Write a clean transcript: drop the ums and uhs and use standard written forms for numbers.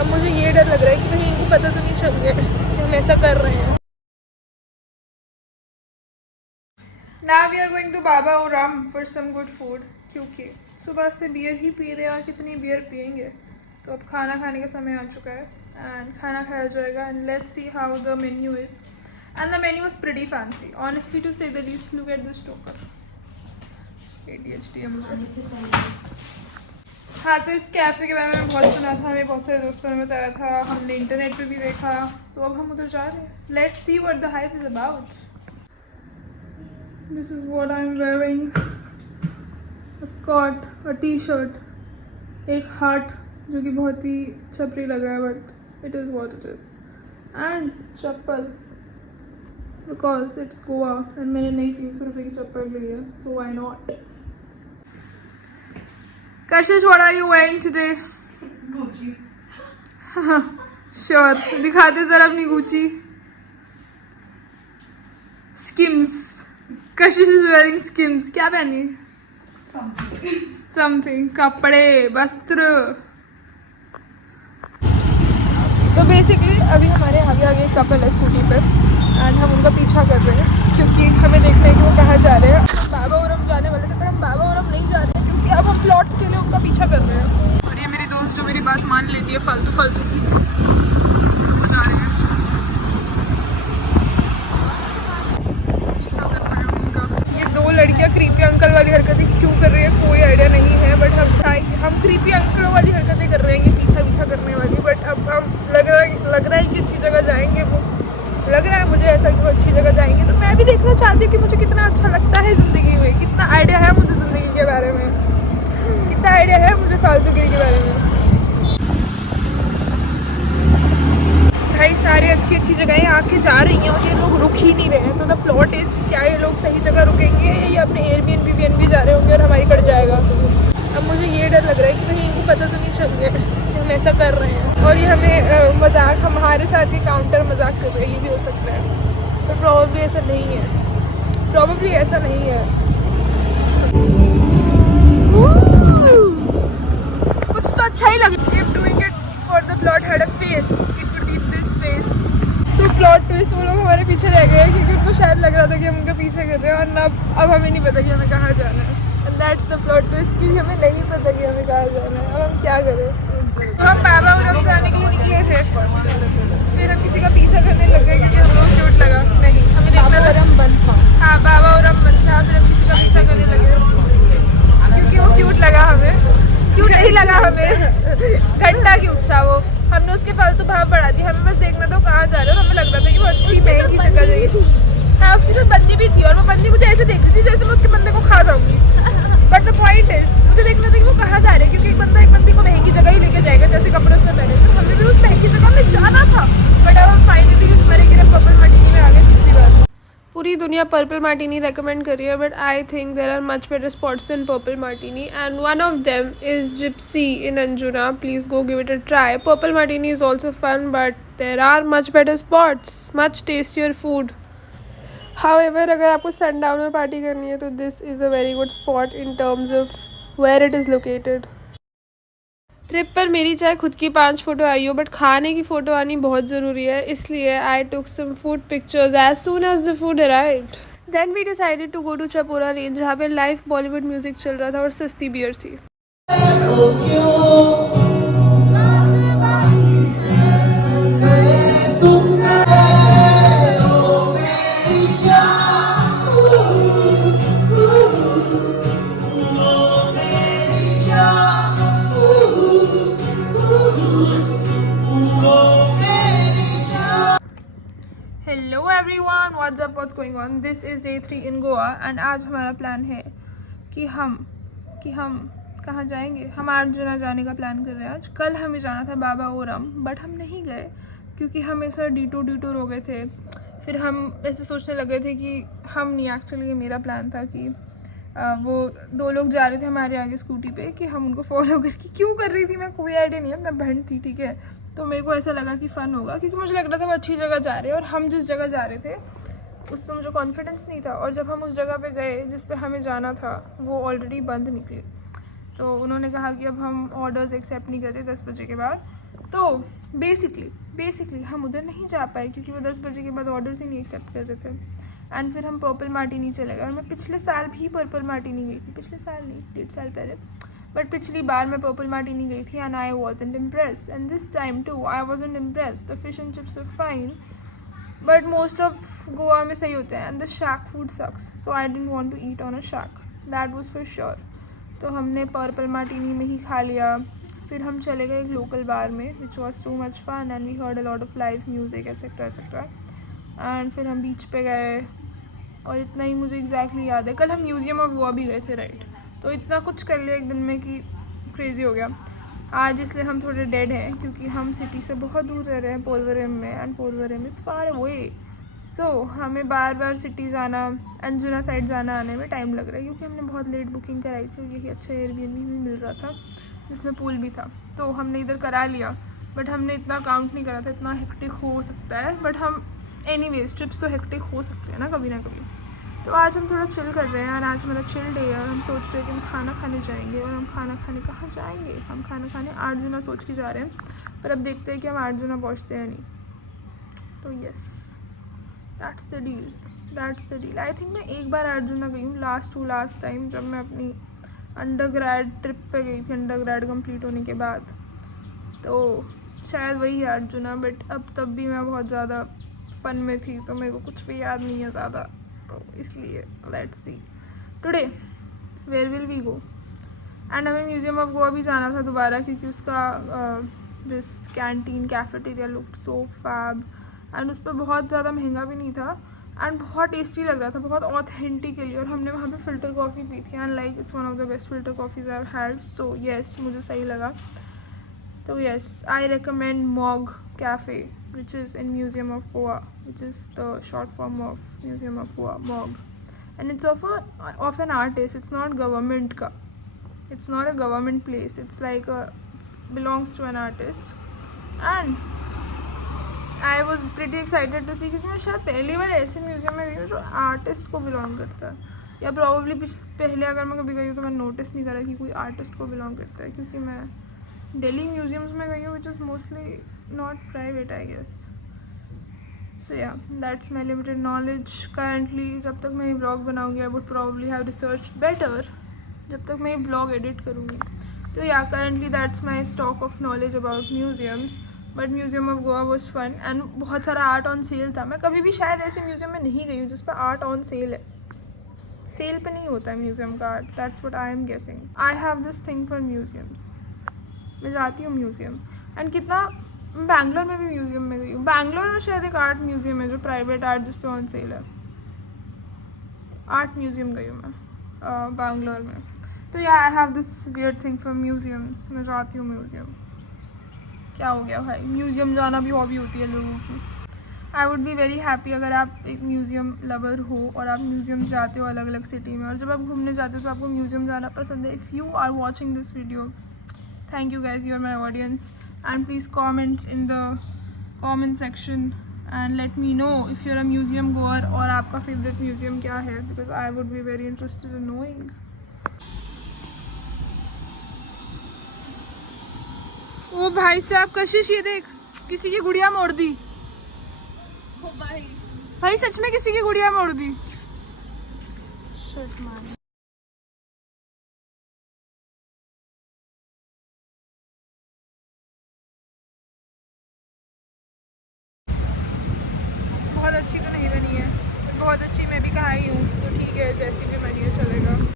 अब मुझे ये डर लग रहा है कि कहीं इनको पता तो नहीं चल गया कि हम ऐसा कर रहे हैं। Now we are going to Baba Oram for some good food, क्योंकि सुबह से बियर ही पी रहे हैं और कितनी बियर पियेंगे। तो अब खाना खाने का समय आ चुका है एंड खाना खाया जाएगा and let's see how the menu is and the menu is pretty fancy honestly to say the least. Look at this talker, ADHD है मुझे। हाँ, तो इस कैफ़े के बारे में बहुत सुना था, हमें बहुत सारे दोस्तों ने बताया था, हमने इंटरनेट पे भी देखा, तो अब हम उधर जा रहे हैं। Let's see what the hype is about. This is what I'm wearing, a skirt, a t-shirt, एक हार्ट जो कि बहुत ही छपरी लग रहा है but it is what it is, and chappal because it's Goa and मैंने नई 300 रुपये की चप्पल ली है, so why not? Kashish, what are you wearing today? Gucci. Sure, दिखाते जरा अपनी Gucci. Skims. Kashish is wearing schemes. क्या पहनी? समथिंग कपड़े, वस्त्र। तो बेसिकली अभी हमारे आगे एक कपल है स्कूटी पर एंड हम उनका पीछा कर रहे हैं क्योंकि हमें देखना है कि वो कहाँ जा रहे हैं। हम बाबा ओरम जाने वाले थे पर हम बाबा ओरम नहीं जा रहे हैं क्योंकि अब हम प्लॉट के लिए उनका पीछा कर रहे हैं। और ये मेरी दोस्त जो मेरी बात मान लेती है फालतू फालतू की, वो जा रही है। दो लड़कियां क्रीपी अंकल वाली हरकतें क्यों कर रही है कोई आइडिया नहीं है, बट हम क्रीपी अंकल वाली हरकतें कर रहे हैं, ये पीछा करने वाली। बट अब हम लग रहा है कि अच्छी जगह जाएंगे, वो लग रहा है मुझे ऐसा कि वो अच्छी जगह जाएंगे। तो मैं भी देखना चाहती हूँ कि मुझे कितना अच्छा लगता है ज़िंदगी में, कितना आइडिया है मुझे ज़िंदगी के बारे में, कितना आइडिया है मुझे फालतूगिरी के बारे में। भाई सारी अच्छी जगहें आके जा रही हैं और ये लोग रुक ही नहीं रहे हैं। तो द प्लॉट इज, क्या ये लोग सही जगह रुकेंगे या अपने एयरबीएनबी जा रहे होंगे और हमारी कट जाएगा। अब मुझे ये डर लग रहा है कि कहीं इनको पता तो नहीं चल गया कि हम ऐसा कर रहे हैं और ये हमें मजाक, हमारे साथ ही काउंटर मजाक कर रहे हैं, ये भी हो सकता है। पर प्रॉबेबली ऐसा नहीं है, प्रॉबेबली ऐसा नहीं है। कुछ तो अच्छा ही लग रहा है। Doing it for the plot had a face, it would be this face. तो प्लॉट ट्विस्ट, वो लोग हमारे पीछे रह गए क्योंकि उनको शायद लग रहा था कि हम उनका पीछे कर रहे हैं और अब हमें नहीं पता कि हमें कहाँ जाना है। And that's the plot twist कि हमें नहीं पता कि हमें कहाँ जाना है। अब हम क्या करें? तो हम बाबा ओरम जाने के लिए निकले थे, फिर हम किसी का पीछा करने लग गए क्योंकि हम लोग क्यूट लगा। नहीं, हमें देखना ओरम बंद था। हाँ, बाबा ओरम बंद था, फिर हम किसी का पीछा करने लगे क्योंकि वो क्यूट लगा हमें। क्यूट नहीं लगा हमें, घंटा क्यूट था वो। हमने उसके फालतू भाव बढ़ा दिया, हमें बस देखना था कहाँ जा रहे हैं। हमें लग रहा था कि वो अच्छी महंगी जगह जाएगी। हाँ, उसके साथ बंदी भी थी और वो बंदी मुझे ऐसे देख रही थी जैसे मैं उसके बंदे को खा जाऊंगी। बट द पॉइंट इज, मुझे देखना था कि वो कहाँ जा रहे हैं क्योंकि एक बंदा एक बंदी को महंगी जगह ही लेके जाएगा जैसे कपड़े उसने पहने थे। हमें भी उस महंगी जगह में जाना था बट अब हम फाइनली उस मरे गिरे पर्पल मार्टिनी में आ गए। पिछली बार पूरी दुनिया पर्पल मार्टिनी रेकमेंड कर रही है but I think there are much better spots in purple martini and one of them is gypsy in Anjuna. Please go give it a try. Purple martini is also fun but there are much better spots, much tastier food. However अगर आपको sundown में party करनी है तो this is a very good spot in terms of where it is located. Trip पर मेरी चाहे खुद की 5 फ़ोटो आई हो बट खाने की फ़ोटो आनी बहुत ज़रूरी है, इसलिए I took some food pictures as soon as the food arrived. Then we decided to go to Chapora lane जहाँ पे लाइव बॉलीवुड म्यूज़िक चल रहा था और सस्ती बियर थी. Hello everyone, what's up, what's going on. This is day 3 in Goa and आज हमारा प्लान है कि हम कहाँ जाएंगे. हम अर्जुना जाने का प्लान कर रहे हैं आज. कल हमें जाना था बाबा ओरम बट हम नहीं गए क्योंकि हम ऐसा डिटूर हो गए थे. फिर हम ऐसे सोचने लगे थे कि हम नहीं, एक्चुअली मेरा प्लान था कि वो 2 लोग जा रहे थे हमारे आगे स्कूटी पे कि हम उनको फॉलो करके क्यों कर रही थी मैं कोई आइडिया नहीं है, मैं बहन थी ठीक है. तो मेरे को ऐसा लगा कि फ़न होगा क्योंकि मुझे लग रहा था वो अच्छी जगह जा रहे हैं और हम जिस जगह जा रहे थे उस पर मुझे कॉन्फिडेंस नहीं था. और जब हम उस जगह पे गए जिस पे हमें जाना था वो ऑलरेडी बंद निकले. तो उन्होंने कहा कि अब हम ऑर्डर्स एक्सेप्ट नहीं करते 10 बजे के बाद. तो बेसिकली हम उधर नहीं जा पाए क्योंकि वो 10 बजे के बाद ऑर्डर्स ही नहीं एक्सेप्ट कर रहे थे। एंड फिर हम पर्पल मार्टिनी चले गए, और मैं पिछले साल भी पर्पल मार्टिनी गई थी, पिछले साल नहीं 1.5 साल पहले, बट पिछली बार मैं पर्पल मार्टिनी गई थी and I wasn't impressed, and this time too I wasn't impressed. The fish and chips are fine but most of Goa में सही होते हैं, and the shack food sucks, so I didn't want to eat on a shack, that was for sure. तो हमने purple Martini में ही खा लिया। फिर हम चले गए एक लोकल बार में which was too much fun, and we heard a lot of live music etcetera etcetera. And फिर हम बीच पे गए, और इतना ही मुझे एग्जैक्टली याद है। कल हम म्यूज़ियम ऑफ गोवा भी गए थे, राइट। तो इतना कुछ कर लिया एक दिन में कि क्रेज़ी हो गया। आज इसलिए हम थोड़े डेड हैं क्योंकि हम सिटी से बहुत दूर रह रहे हैं, पोलवरम में, and Polavaram is far away, so हमें बार बार सिटी जाना, अंजुना साइड जाना आने में टाइम लग रहा है क्योंकि हमने बहुत लेट बुकिंग कराई थी। यही अच्छा एयरबीएनबी भी मिल रहा था जिसमें पूल भी था, तो हमने इधर करा लिया, बट हमने इतना काउंट नहीं करा था, इतना हेक्टिक हो सकता है। बट हम एनीवेज ट्रिप्स तो हेक्टिक हो सकते हैं ना कभी ना कभी। तो आज हम थोड़ा चिल कर रहे हैं, और आज मेरा चिल डे है, और हम सोच रहे हैं कि हम खाना खाने जाएंगे। और हम खाना खाने कहाँ जाएंगे? हम खाना खाने अर्जुना सोच के जा रहे हैं, पर अब देखते हैं कि हम अर्जुना पहुँचते हैं नहीं। तो yes, that's the deal. I think मैं एक बार अर्जुना गई हूँ, लास्ट टाइम, जब मैं अपनी अंडरग्रेड ट्रिप पे गई थी, अंडरग्रेड कंप्लीट होने के बाद। तो शायद वही है अर्जुना, बट अब तब भी मैं बहुत ज़्यादा फन में थी, तो मेरे को कुछ भी याद नहीं है ज़्यादा, तो इसलिए let's see today where will we go. And हमें म्यूज़ियम ऑफ गोवा भी जाना था दोबारा क्योंकि उसका this canteen cafeteria look so fab, and उस पर बहुत ज़्यादा महंगा भी नहीं था, एंड बहुत टेस्टी लग रहा था, बहुत ऑथेंटिकली। और हमने वहाँ पे फ़िल्टर कॉफ़ी पी थी, and like it's one of the best filter coffees I have had, so yes मुझे सही लगा। तो yes, I recommend Mog Cafe, which is in Museum of Goa, which is the short form of Museum of Goa, Mog, and it's of an artist. It's not government ka. It's not a government place. It's like it belongs to an artist, and I was pretty excited to see क्योंकि मैं शायद पहली बार ऐसे museum में गई हूँ जो artist को बिलोंग करता है, या प्रॉब्ली पहले अगर मैं कभी गई हूँ तो मैंने नोटिस नहीं करा कि कोई आर्टिस्ट को बिलोंग करता है, क्योंकि मैं दिल्ली म्यूजियम्स में गई हूँ which is mostly not private I guess. So yeah that's my limited knowledge currently. जब तक मैं ये ब्लॉग बनाऊँगी I would probably have research better, जब तक मैं ये ब्लॉग एडिट करूँगी। तो yeah currently that's my stock of knowledge about museums, but museum of Goa was fun, and बहुत सारा आर्ट ऑन सेल था। मैं कभी भी शायद ऐसे म्यूजियम में नहीं गई हूँ जिस पर आर्ट ऑन सेल है। सेल पे नहीं होता है म्यूजियम का art, that's what I am guessing. I have this thing for museums, मैं जाती हूँ म्यूज़ियम। एंड कितना बैंगलोर में भी म्यूज़ियम में गई हूँ। बैंगलोर में शायद एक आर्ट म्यूज़ियम है जो प्राइवेट आर्ट जिस पे ऑन सेल है, आर्ट म्यूज़ियम गई हूँ मैं बैंगलोर में। तो या I have this weird thing for museums, मैं जाती हूँ म्यूज़ियम। क्या हो गया भाई, म्यूज़ियम जाना भी हॉबी होती है लोगों की। I would be very happy अगर आप एक म्यूज़ियम लवर हो और आप म्यूज़ियम्स जाते हो अलग अलग सिटी में, और जब आप घूमने जाते हो तो आपको म्यूज़ियम जाना पसंद है। If you are watching this video, thank you guys, you're my audience, and please comment in the comment section and let me know if you're a museum goer और आपका favorite museum क्या है, because I would be very interested in knowing. ओ भाई साहब कशिश, ये देख किसी की गुड़िया मोड़ दी। भाई सच में किसी की गुड़िया मोड़ दी। Shit man. बहुत अच्छी तो नहीं बनी है, बहुत अच्छी मैं भी कहा ही हूँ, तो ठीक है जैसी भी बनी है चलेगा।